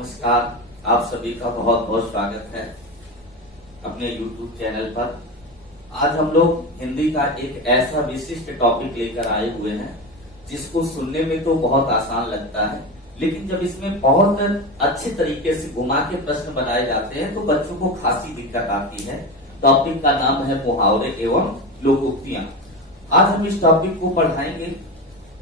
नमस्कार। आप सभी का बहुत बहुत स्वागत है अपने YouTube चैनल पर। आज हम लोग हिंदी का एक ऐसा विशिष्ट टॉपिक लेकर आए हुए हैं जिसको सुनने में तो बहुत आसान लगता है, लेकिन जब इसमें बहुत अच्छे तरीके से घुमा के प्रश्न बनाए जाते हैं तो बच्चों को खासी दिक्कत आती है। टॉपिक का नाम है मुहावरे एवं लोकोक्तियां। आज हम इस टॉपिक को पढ़ाएंगे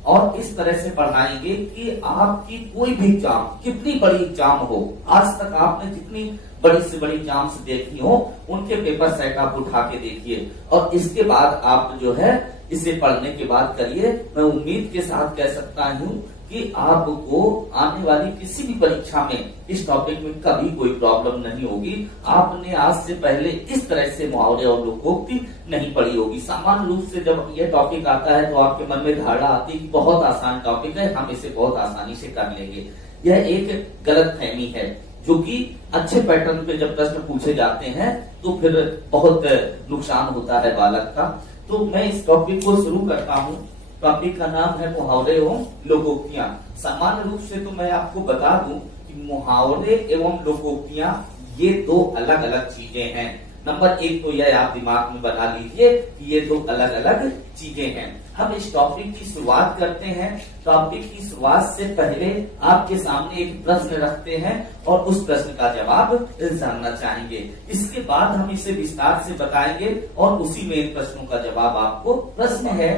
और इस तरह से पढ़ाएंगे कि आपकी कोई भी एग्जाम, कितनी बड़ी एग्जाम हो, आज तक आपने जितनी बड़ी से बड़ी एग्जाम्स देखी हो उनके पेपर सेट आप उठा के देखिए और इसके बाद आप जो है इसे पढ़ने के बाद करिए। मैं उम्मीद के साथ कह सकता हूँ कि आपको आने वाली किसी भी परीक्षा में इस टॉपिक में कभी कोई प्रॉब्लम नहीं होगी। आपने आज से पहले इस तरह से मुहावरे और लोकोक्ति नहीं पढ़ी होगी। सामान्य रूप से जब यह टॉपिक आता है तो आपके मन में धारणा आती है कि बहुत आसान टॉपिक है, हम इसे बहुत आसानी से कर लेंगे। यह एक गलतफहमी है जो कि अच्छे पैटर्न पे जब प्रश्न पूछे जाते हैं तो फिर बहुत नुकसान होता है बालक का। तो मैं इस टॉपिक को शुरू करता हूँ। टॉपिक का नाम है मुहावरे एवं लोकोक्तियां। सामान्य रूप से तो मैं आपको बता दूं कि मुहावरे एवं लोकोक्तियां ये दो अलग अलग चीजें हैं। नंबर एक तो यह आप दिमाग में बना लीजिए कि ये दो अलग अलग चीजें हैं। हम इस टॉपिक की शुरुआत करते हैं। टॉपिक की शुरुआत से पहले आपके सामने एक प्रश्न रखते हैं और उस प्रश्न का जवाब जानना चाहेंगे। इसके बाद हम इसे विस्तार से बताएंगे और उसी में इन प्रश्नों का जवाब आपको। प्रश्न है,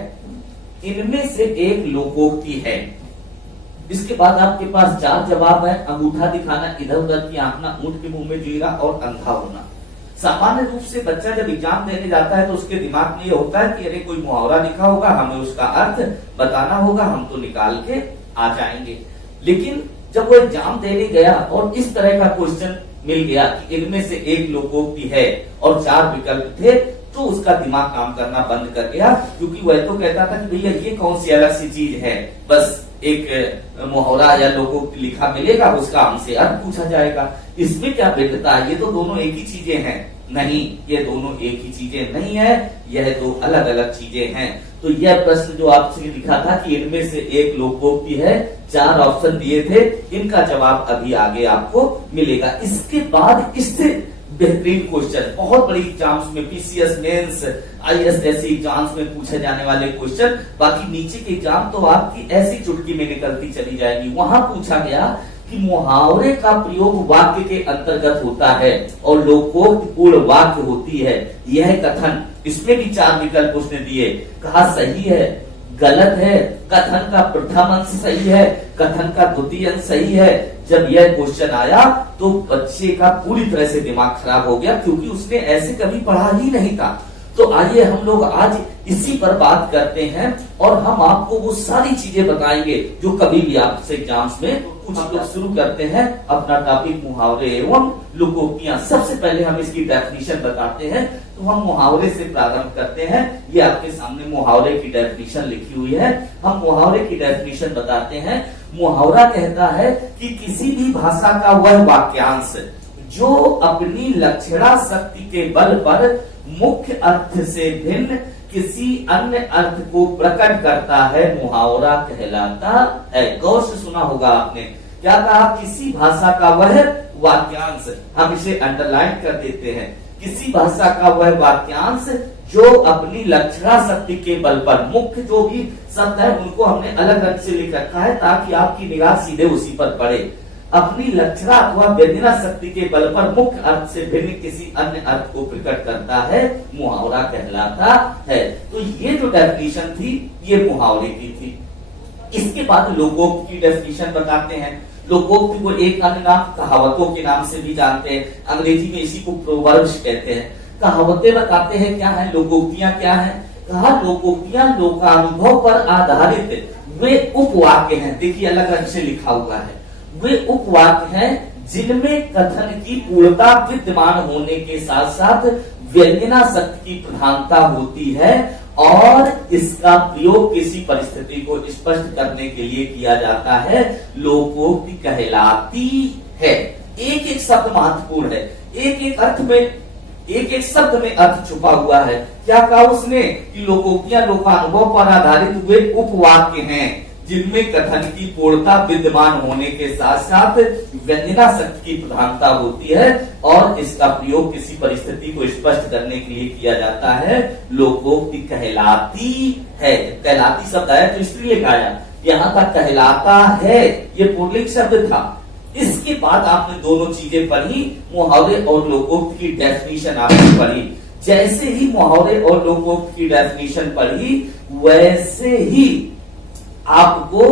इनमें से एक लोकोक्ति है। इसके बाद आपके पास 4 जवाब है। अंगूठा दिखाना, इधर उधर की आंखना, ऊंट के मुंह में जीरा और अंधा होना। सामान्य रूप से बच्चा जब एग्जाम देने जाता है तो उसके दिमाग में ये होता है कि अरे कोई मुहावरा लिखा होगा, हमें उसका अर्थ बताना होगा, हम तो निकाल के आ जाएंगे। लेकिन जब वो एग्जाम देने गया और इस तरह का क्वेश्चन मिल गया कि इनमें से एक लोकोक्ति है और 4 विकल्प थे, तो उसका दिमाग काम करना बंद कर गया, क्योंकि वह तो कहता था कि भैया ये कौन सी अलग सी चीज है, बस एक मुहावरा या लोकोक्ति लिखा मिलेगा, उसका हमसे अर्थ पूछा जाएगा, इसमें क्या भिन्नता है, ये तो दोनों एक ही चीजें हैं। नहीं, ये दोनों एक ही चीजें नहीं है, यह दो अलग अलग चीजें हैं। तो यह प्रश्न जो आपसे लिखा था कि इनमें से एक लोकोक्ति है, 4 ऑप्शन दिए थे, इनका जवाब अभी आगे आपको मिलेगा। इसके बाद इससे बेहतरीन क्वेश्चन, बहुत बड़ी एग्जाम्स में, पीसीएस मेंस, आईएएस जैसी एग्जाम्स में पूछे जाने वाले क्वेश्चन, बाकी नीचे के एग्जाम तो आपकी ऐसी चुटकी में निकलती चली जाएगी। वहां पूछा गया कि मुहावरे का प्रयोग वाक्य के अंतर्गत होता है और लोकोक्ति पूर्ण वाक्य होती है, यह कथन। इसमें भी 4 विकल्प उसने दिए, कहा सही है, गलत है, कथन का प्रथम अंश सही है, कथन का द्वितीय अंश सही है। जब यह क्वेश्चन आया तो बच्चे का पूरी तरह से दिमाग खराब हो गया, क्योंकि उसने ऐसे कभी पढ़ा ही नहीं था। तो आइए हम लोग आज इसी पर बात करते हैं और हम आपको वो सारी चीजें बताएंगे जो कभी भी आपसे एग्जाम्स में कुछ लोग शुरू करते हैं अपना टॉपिक मुहावरे एवं लोकोक्तियां। सबसे पहले हम इसकी डेफिनेशन बताते हैं, तो हम मुहावरे से प्रारंभ करते हैं। ये आपके सामने मुहावरे की डेफिनेशन लिखी हुई है। हम मुहावरे की डेफिनेशन बताते हैं। मुहावरा कहता है कि किसी भी भाषा का वह वाक्यांश जो अपनी लक्षणा शक्ति के बल पर मुख्य अर्थ से भिन्न किसी अन्य अर्थ को प्रकट करता है, मुहावरा कहलाता है। गौर से सुना होगा आपने, क्या कहा? किसी भाषा का वह वाक्यांश, हम इसे अंडरलाइन कर देते हैं, किसी भाषा का वह वाक्यांश जो अपनी लक्षणा शक्ति के बल पर, मुख्य जो भी शब्द है उनको हमने अलग अलग से लिख रखा है ताकि आपकी निगाह सीधे उसी पर पड़े। अपनी लक्षणा अथवा व्यंजना शक्ति के बल पर मुख्य अर्थ से भिन्न किसी अन्य अर्थ को प्रकट करता है, मुहावरा कहलाता है। तो ये जो डेफिनेशन थी ये मुहावरे की थी। इसके बाद लोकोक्ति की डेफिनेशन बताते हैं। लोकोक्ति को एक अन्य नाम कहावतों के नाम से भी जानते हैं, अंग्रेजी में इसी को प्रोवर्ब्स कहते हैं। कहावतें बताते हैं क्या है, लोकोक्तियां क्या है। कहा लोकोक्तियां लोकानुभव पर आधारित वे उपवाक्य हैं। देखिए अलग अलग से लिखा हुआ है, वे उपवाक्य हैं जिनमें कथन की पूर्णता विद्यमान होने के साथ साथ व्यंजना शक्ति की प्रधानता होती है और इसका प्रयोग किसी परिस्थिति को स्पष्ट करने के लिए किया जाता है, लोकोक्ति कहलाती है। एक एक शब्द महत्वपूर्ण है, एक एक अर्थ में, एक एक शब्द में अर्थ छुपा हुआ है। क्या कहा उसने कि लोकोक्तियां लोकानुभव पर आधारित हुए उपवाक्य हैं जिनमें कथन की पूर्णता विद्यमान होने के साथ साथ व्यंजना शक्ति की प्रधानता होती है और इसका प्रयोग किसी परिस्थिति को स्पष्ट करने के लिए किया जाता है, लोकोक्ति कहलाती है। कहलाती शब्द आया तो स्त्रीलिंग आया, यहाँ तक कहलाता है ये पुल्लिंग शब्द था। इसके बाद आपने दोनों चीजें पढ़ी, मुहावरे और लोकोक्ति की डेफिनेशन आपने पढ़ी। जैसे ही मुहावरे और लोकोक्ति की डेफिनेशन पढ़ी वैसे ही आपको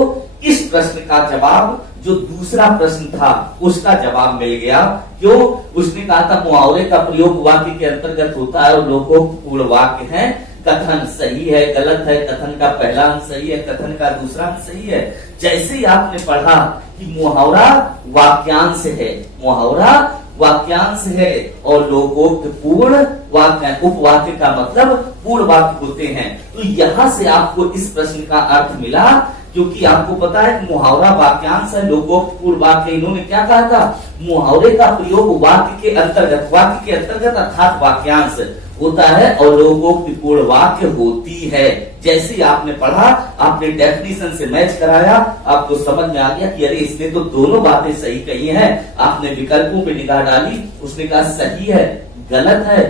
इस प्रश्न का जवाब, जो दूसरा प्रश्न था उसका जवाब मिल गया। क्यों? उसने कहा था मुहावरे का प्रयोग वाक्य के अंतर्गत होता है और लोकोक्ति पूर्ण वाक्य है। कथन सही है, गलत है, कथन का पहला अंश सही है, कथन का दूसरा अंश सही है। जैसे ही आपने पढ़ा कि मुहावरा वाक्यांश है, मुहावरा वाक्यांश है और लोकोक्ति पूर्ण वाक्य, उपवाक्य का मतलब पूर्ण वाक्य होते हैं, तो यहां से आपको इस प्रश्न का अर्थ मिला। क्योंकि आपको पता है मुहावरा वाक्यांश है, लोकोक्ति पूर्ण वाक्य। इन्होंने क्या कहा था? मुहावरे का प्रयोग वाक्य के अंतर्गत अर्थात वाक्यांश होता है और लोकोक्ति पूर्ण वाक्य होती है। जैसे ही आपने पढ़ा, आपने डेफिनेशन से मैच कराया, आपको समझ में आ गया कि अरे इसने तो दोनों बातें सही कही हैं। आपने विकल्पों पे निगाह डाली, उसने कहा सही है, गलत है,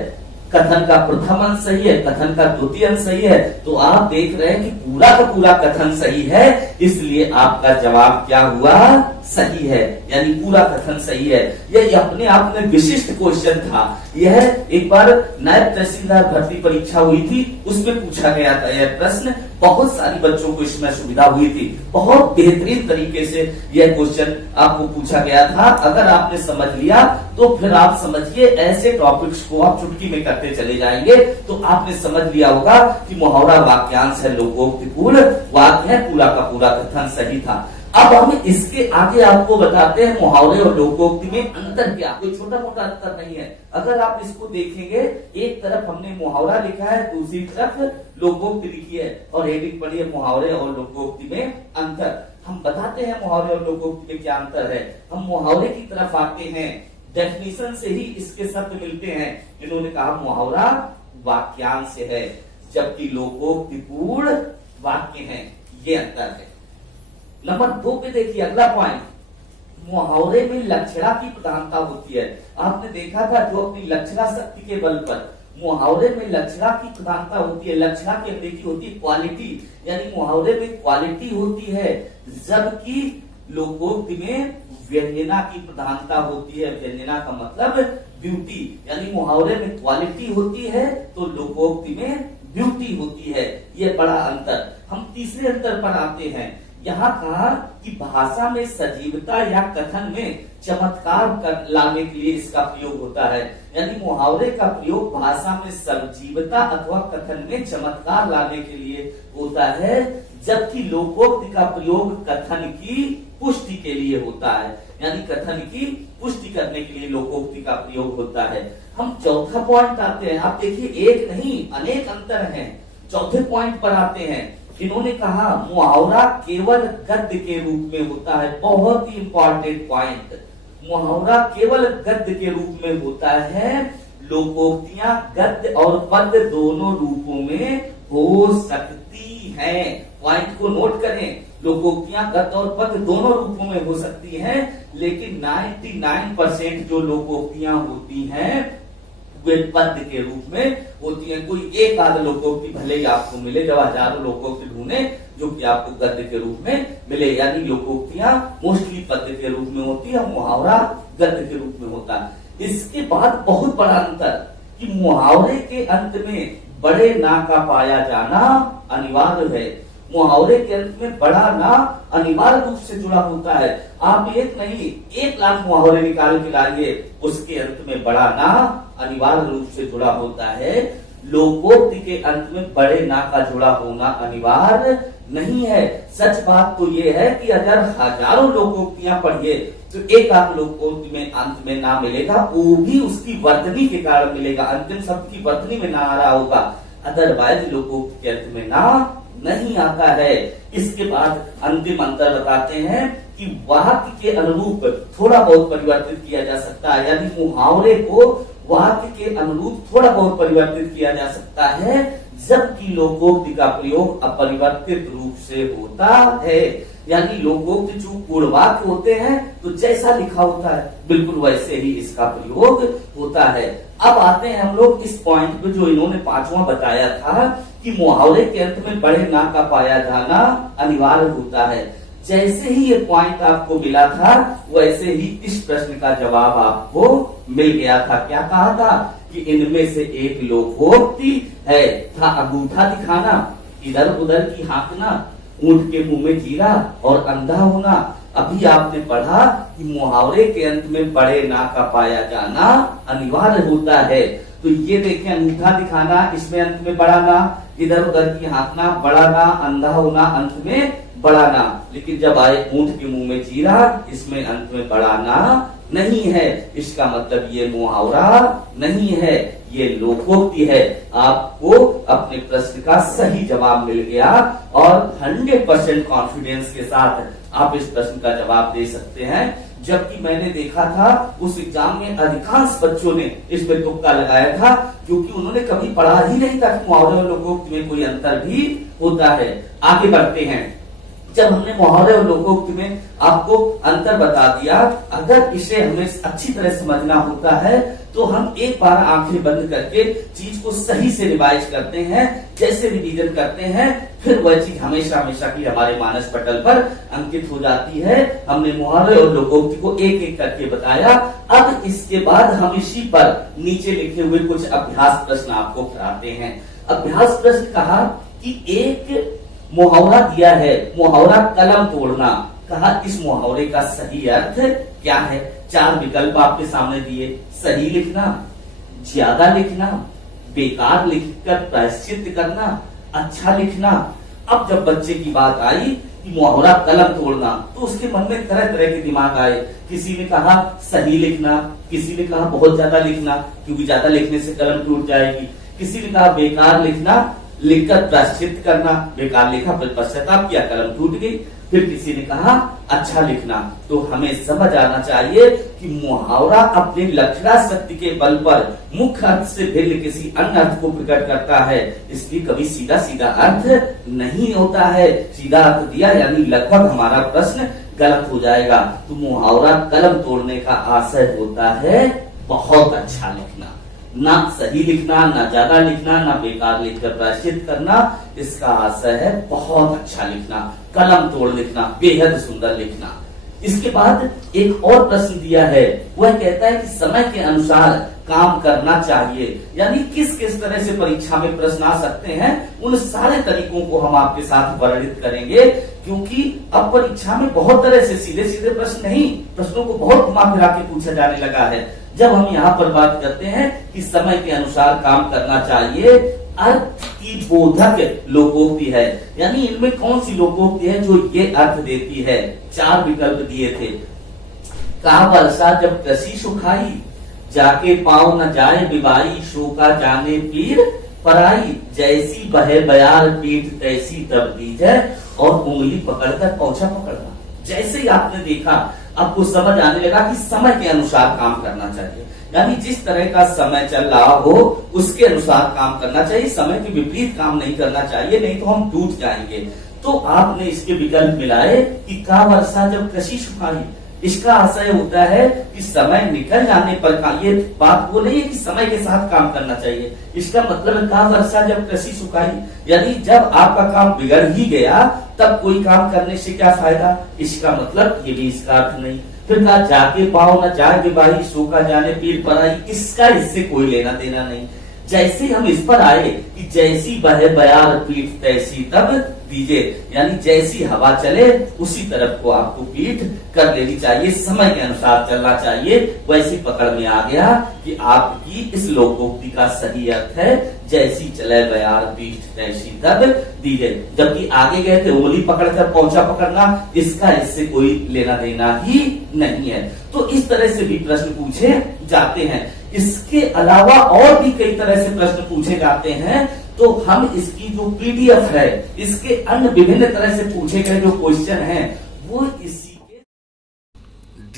कथन का प्रथम अंश सही है, कथन का द्वितीय अंश सही है। तो आप देख रहे हैं कि पूरा का पूरा कथन सही है, इसलिए आपका जवाब क्या हुआ? सही है, यानी पूरा कथन सही है। यह अपने आप में विशिष्ट क्वेश्चन था। यह एक बार नायब तहसीलदार भर्ती परीक्षा हुई थी, उसमें पूछा गया था यह प्रश्न। बहुत सारी बच्चों को इसमें सुविधा हुई थी, बहुत बेहतरीन तरीके से यह क्वेश्चन आपको पूछा गया था। अगर आपने समझ लिया तो फिर आप समझिए ऐसे टॉपिक्स को आप चुटकी में करते चले जाएंगे। तो आपने समझ लिया होगा कि मुहावरा वाक्यांश है, लोकोक्ति पूर्ण वाक्य है, पूरा का पूरा कथन सही था। अब हम इसके आगे आपको बताते हैं मुहावरे और लोकोक्ति में अंतर क्या। कोई छोटा मोटा अंतर नहीं है। अगर आप इसको देखेंगे, एक तरफ हमने मुहावरा लिखा है, दूसरी तरफ लोकोक्ति लिखी है और हेडिंग पढ़ी है मुहावरे और लोकोक्ति में अंतर। हम बताते हैं मुहावरे और लोकोक्ति में क्या अंतर है। हम मुहावरे की तरफ आते हैं, डेफिनेशन से ही इसके शब्द मिलते हैं। इन्होंने कहा मुहावरा वाक्यांश है जबकि लोकोक्ति पूर्ण वाक्य है, ये अंतर है। नंबर 2 पे देखिए अगला पॉइंट, मुहावरे में लक्षणा की प्रधानता होती है। आपने देखा था जो अपनी लक्षणा शक्ति के बल पर मुहावरे में लक्षणा की प्रधानता होती है। लक्षणा की अंग्रेजी होती है क्वालिटी, यानी मुहावरे में क्वालिटी होती है जबकि लोकोक्ति में व्यंजना की प्रधानता होती है। व्यंजना का मतलब ब्यूटी, यानी मुहावरे में क्वालिटी होती है तो लोकोक्ति में ब्यूटी होती है। ये बड़ा अंतर। हम तीसरे अंतर पर आते हैं। यहाँ कहा कि भाषा में सजीवता या कथन में चमत्कार लाने के लिए इसका प्रयोग होता है। यानी मुहावरे का प्रयोग भाषा में सजीवता अथवा कथन में चमत्कार लाने के लिए होता है, जबकि लोकोक्ति का प्रयोग कथन की पुष्टि के लिए होता है। यानी कथन की पुष्टि करने के लिए लोकोक्ति का प्रयोग होता है। हम चौथा पॉइंट आते हैं। आप देखिए एक नहीं अनेक अंतर हैं। चौथे पॉइंट पर आते हैं। इन्होंने कहा मुहावरा केवल गद्य के रूप में होता है। बहुत ही इंपॉर्टेंट पॉइंट, मुहावरा केवल गद्य के रूप में होता है। लोकोक्तियां गद्य और पद्य दोनों रूपों में हो सकती हैं। पॉइंट को नोट करें, लोकोक्तियां गद्य और पद्य दोनों रूपों में हो सकती हैं, लेकिन 99% जो लोकोक्तियां होती हैं वे पद्य के रूप में होती हैं। कोई एक आध लोकोक्ति भले ही आपको मिले, जब हजारों लोकोक्ति ढूंढे जो कि आपको गद्य के रूप में मिले। यानी लोकोक्तियां मोस्टली पद्य के रूप में होती है, मुहावरा गद्य के रूप में होता है। इसके बाद बहुत बड़ा अंतर कि मुहावरे के अंत में बड़े ना का पाया जाना अनिवार्य है। मुहावरे के अंत में बड़ा ना अनिवार्य रूप से जुड़ा होता है। आप एक नहीं 1 लाख मुहावरे निकाल के लाइए, उसके अंत में बड़ा ना अनिवार्य रूप से जुड़ा होता है। लोकोक्ति के अंत में बड़े ना का जुड़ा होना अनिवार्य नहीं है। सच बात तो ये है कि अगर हजारों लोकोक्तियां पढ़िए तो एक आध लोकोक्ति में अंत में ना मिलेगा, वो भी उसकी वर्तनी के कारण मिलेगा। अंतिम शब्द की वर्तनी में ना आ रहा होगा, अदरवाइज लोकोक्ति के अंत में ना नहीं आता है। इसके बाद अंतिम अंतर बताते हैं कि वाक्य के अनुरूप थोड़ा बहुत परिवर्तित किया जा सकता है। यानी मुहावरे को वाक्य के अनुरूप थोड़ा बहुत परिवर्तित किया जा सकता है, जबकि लोकोक्ति का प्रयोग अपरिवर्तित रूप से होता है। यानी लोकोक्ति जो पूर्ववाक्य होते हैं तो जैसा लिखा होता है बिल्कुल वैसे ही इसका प्रयोग होता है। अब आते हैं हम लोग इस पॉइंट पे जो इन्होंने पांचवा बताया था कि मुहावरे के अंत में बड़े ना का पाया जाना अनिवार्य होता है। जैसे ही ये पॉइंट आपको मिला था वैसे ही इस प्रश्न का जवाब आपको मिल गया था। क्या कहा था कि इनमें से एक लोकोक्ति है था अंगूठा दिखाना, इधर उधर की हाँकना, ऊंट के मुंह में जीरा और अंधा होना। अभी आपने पढ़ा कि मुहावरे के अंत में बड़े ना का पाया जाना अनिवार्य होता है। तो ये देखें, अंगूठा दिखाना, इसमें अंत में बड़ा ना, इधर उधर की हाँकना, बड़ा ना, अंधा होना, अंत में बड़ा ना। लेकिन जब आए ऊंट के मुंह में जीरा, इसमें अंत में बड़ा ना नहीं है। इसका मतलब ये मुहावरा नहीं है, ये लोकोक्ति है। आपको अपने प्रश्न का सही जवाब मिल गया और 100% कॉन्फिडेंस के साथ आप इस प्रश्न का जवाब दे सकते हैं। जबकि मैंने देखा था उस एग्जाम में अधिकांश बच्चों ने इसमें तुक्का लगाया था, क्योंकि उन्होंने कभी पढ़ा ही नहीं था कि मुहावरे और लोकोक्ति में कोई अंतर भी होता है। आगे बढ़ते हैं। जब हमने मुहावरे और लोकोक्ति में आपको अंतर बता दिया, अगर इसे हमें अच्छी तरह समझना होता है तो हम एक बार आंखें बंद करके चीज को सही से रिवाइज करते हैं। जैसे रिवीजन करते हैं फिर वह चीज हमेशा हमेशा की हमारे मानस पटल पर अंकित हो जाती है। हमने मुहावरे और लोकोक्ति को एक एक करके बताया। अब इसके बाद हम इसी पर नीचे लिखे हुए कुछ अभ्यास प्रश्न आपको कराते हैं। अभ्यास प्रश्न कहा कि एक मुहावरा दिया है, मुहावरा कलम तोड़ना। कहा इस मुहावरे का सही अर्थ क्या है। 4 विकल्प आपके सामने दिए। सही लिखना, ज्यादा लिखना, बेकार लिखकर प्रायश्चित करना, अच्छा लिखना। अब जब बच्चे की बात आई कि मुहावरा कलम तोड़ना तो उसके मन में तरह तरह के दिमाग आए। किसी ने कहा सही लिखना, किसी ने कहा बहुत ज्यादा लिखना क्योंकि ज्यादा लिखने से कलम टूट जाएगी, किसी ने कहा बेकार लिखना, लिखकर प्रायश्चित करना, बेकार लिखा फिर पश्चाताप किया, कलम टूट गई। फिर किसी ने कहा अच्छा लिखना। तो हमें समझ आना चाहिए कि मुहावरा अपने लक्षणा शक्ति के बल पर मुख्य अर्थ से भिन्न किसी अन्य अर्थ को प्रकट करता है, इसलिए कभी सीधा सीधा अर्थ नहीं होता है। सीधा अर्थ दिया यानी लगभग हमारा प्रश्न गलत हो जाएगा। तो मुहावरा कलम तोड़ने का आशय होता है बहुत अच्छा लिखना, ना सही लिखना, ना ज्यादा लिखना, ना बेकार लिखकर प्रायश्चित करना। इसका आशय है बहुत अच्छा लिखना, कलम तोड़ लिखना, बेहद सुंदर लिखना। इसके बाद एक और प्रश्न दिया है, वह कहता है कि समय के अनुसार काम करना चाहिए। यानी किस किस तरह से परीक्षा में प्रश्न आ सकते हैं, उन सारे तरीकों को हम आपके साथ वर्णित करेंगे। क्योंकि अब परीक्षा में बहुत तरह से सीधे सीधे प्रश्न नहीं, प्रश्नों को बहुत घुमा फिरा के पूछा जाने लगा है। जब हम यहाँ पर बात करते हैं कि समय के अनुसार काम करना चाहिए, अर्थ की बोधक लोकोक्ति है। यानी इनमें कौन सी लोकोक्ति है जो ये अर्थ देती है। 4 विकल्प दिए थे। कहा वर्षा जब कृषि सुखाई, जाके पाँव न जाए बिबाई, शोका जाने पीर पराई, जैसी बहे बयार पीठ तैसी तब दीजै, और उंगली पकड़कर पौछा पकड़ना। जैसे ही आपने देखा आपको समझ आने लगा कि समय के अनुसार काम करना चाहिए। यानी जिस तरह का समय चल रहा हो उसके अनुसार काम करना चाहिए, समय के विपरीत काम नहीं करना चाहिए, नहीं तो हम टूट जाएंगे। तो आपने इसके विकल्प मिलाए कि का वर्षा जब कृषि सुखाई, इसका आशय होता है कि समय निकल जाने पर ये बात वो नहीं है कि समय के साथ काम करना चाहिए। इसका मतलब है का वर्षा जब कृषि सुखाई, यानी जब आपका काम बिगड़ ही गया तब कोई काम करने से क्या फायदा। इसका मतलब ये भी इसका अर्थ नहीं। फिर कहा जाके पाँव न जाए बिबाही, सूखा जाने पीर पराई, इसका इससे कोई लेना देना नहीं। जैसे हम इस पर आए कि जैसी बहे बयार पीठ तैसी तब दीजिए, यानी जैसी हवा चले उसी तरफ को आपको पीठ कर लेनी चाहिए, समय के अनुसार चलना चाहिए। वैसी पकड़ में आ गया कि आपकी इस लोकोक्ति का सही अर्थ है जैसी चले बयार पीठ तैसी तब दीजिए। जबकि आगे गए थे उंगली पकड़कर पौछा पकड़ना, इसका इससे कोई लेना देना ही नहीं है। तो इस तरह से भी प्रश्न पूछे जाते हैं। इसके अलावा और भी कई तरह से प्रश्न पूछे जाते हैं। तो हम इसकी जो पीडीएफ है, इसके अन्य विभिन्न तरह से पूछे गए जो क्वेश्चन हैं वो इसी के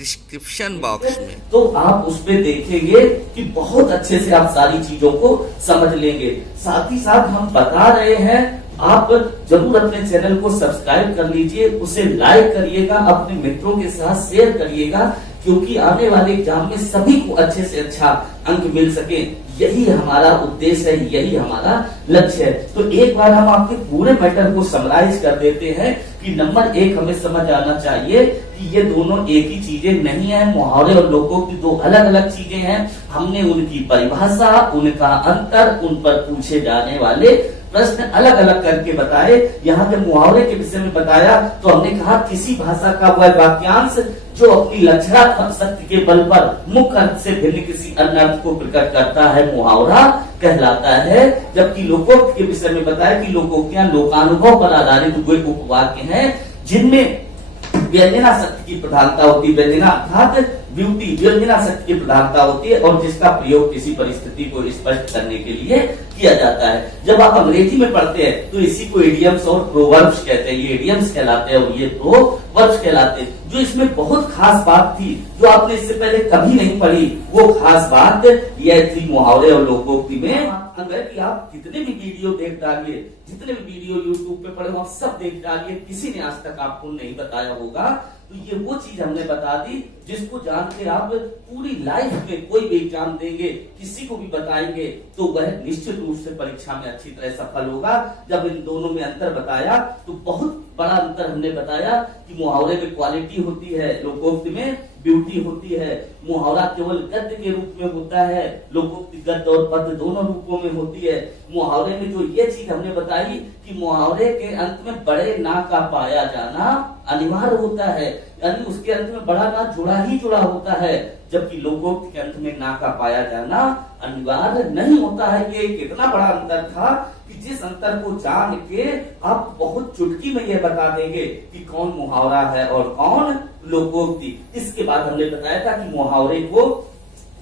डिस्क्रिप्शन बॉक्स में, तो आप उसमें देखेंगे कि बहुत अच्छे से आप सारी चीजों को समझ लेंगे। साथ ही साथ हम बता रहे हैं, आप जरूर अपने चैनल को सब्सक्राइब कर लीजिए, उसे लाइक करिएगा, अपने मित्रों के साथ शेयर करिएगा, क्योंकि आने वाले एग्जाम में सभी को अच्छे से अच्छा अंक मिल सके। यही हमारा उद्देश्य है, यही हमारा लक्ष्य है। तो एक बार हम आपके पूरे मैटर को समराइज कर देते हैं कि नंबर 1 हमें समझ आना चाहिए कि ये दोनों एक ही चीजें नहीं है। मुहावरे और लोकोक्ति दो अलग अलग चीजें हैं। हमने उनकी परिभाषा, उनका अंतर, उन पर पूछे जाने वाले प्रश्न अलग अलग करके बताए। यहाँ के मुहावरे के विषय में बताया तो हमने कहा किसी भाषा का वह वाक्यांश जो अपनी लक्षणात्मक शक्ति के बल पर मुख्य अर्थ से भिन्न किसी अन्य अर्थ को प्रकट करता है, मुहावरा कहलाता है। जबकि लोकोक्ति के विषय में बताया कि लोकोक्तियां लोकानुभव पर आधारित हुए उपवाक्य हैं, जिनमें व्यंजना शक्ति की प्रधानता होती है। व्यंजना अर्थात ब्यूटी, व्यंजना शक्ति की प्रधानता होती है और जिसका प्रयोग किसी परिस्थिति को स्पष्ट करने के लिए किया जाता है। जब आप अंग्रेजी में पढ़ते हैं तो इसी को इडियम्स और प्रोवर्ब्स कहते हैं। ये इडियम्स कहलाते हैं और ये प्रोवर्ब्स कहलाते हैं। जो इसमें बहुत खास बात थी, जो आपने इससे पहले कभी नहीं पढ़ी, वो खास बात यह थी मुहावरे और लोकोक्ति में कि आप कितने भी वीडियो देख डालिए, जितने भी वीडियो यूट्यूब पे पड़े आप सब देख डालिए, किसी ने आज तक आपको नहीं बताया होगा। तो ये वो चीज हमने बता दी जिसको जान के आप पूरी लाइफ में कोई भी एग्जाम देंगे, किसी को भी बताएंगे तो वह निश्चित रूप से परीक्षा में अच्छी तरह सफल होगा। जब इन दोनों में अंतर बताया तो बहुत बड़ा अंतर हमने बताया कि मुहावरे में क्वालिटी होती है, लोकोक्ति में ब्यूटी होती है। मुहावरा केवल गद्य के रूप में होता है, लोकोक्ति गद्य और पद्य दोनों रूपों में होती है। मुहावरे में जो ये चीज हमने बताई कि मुहावरे के अंत में बड़े ना का पाया जाना अनिवार्य होता है, यानी उसके अंत में बड़ा ना जुड़ा होता है, जबकि लोकोक्ति के अंत में ना का पाया जाना अनिवार्य नहीं होता है। ये कितना बड़ा अंतर था कि जिस अंतर को जान के आप बहुत चुटकी में यह बता देंगे कि कौन मुहावरा है और कौन लोकोक्ति। इसके बाद हमने बताया था कि मुहावरे को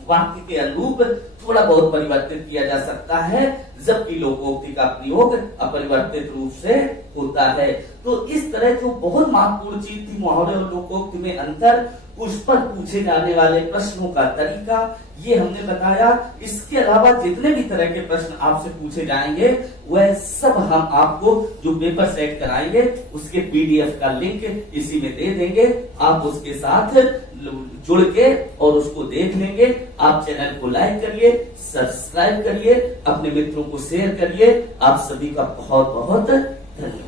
वाक्य के अनुरूप थोड़ा बहुत परिवर्तित किया जा सकता है, जबकि लोकोक्ति का प्रयोग अपरिवर्तित रूप से होता है। तो इस तरह जो बहुत महत्वपूर्ण चीज थी मुहावरे और लोकोक्ति में अंतर, उस पर पूछे जाने वाले प्रश्नों का तरीका, ये हमने बताया। इसके अलावा जितने भी तरह के प्रश्न आपसे पूछे जाएंगे वह सब हम आपको जो पेपर सेट कराएंगे उसके पीडीएफ का लिंक इसी में दे देंगे। आप उसके साथ जुड़ के और उसको देख लेंगे। आप चैनल को लाइक करिए, सब्सक्राइब करिए, अपने मित्रों को शेयर करिए। आप सभी का बहुत बहुत धन्यवाद।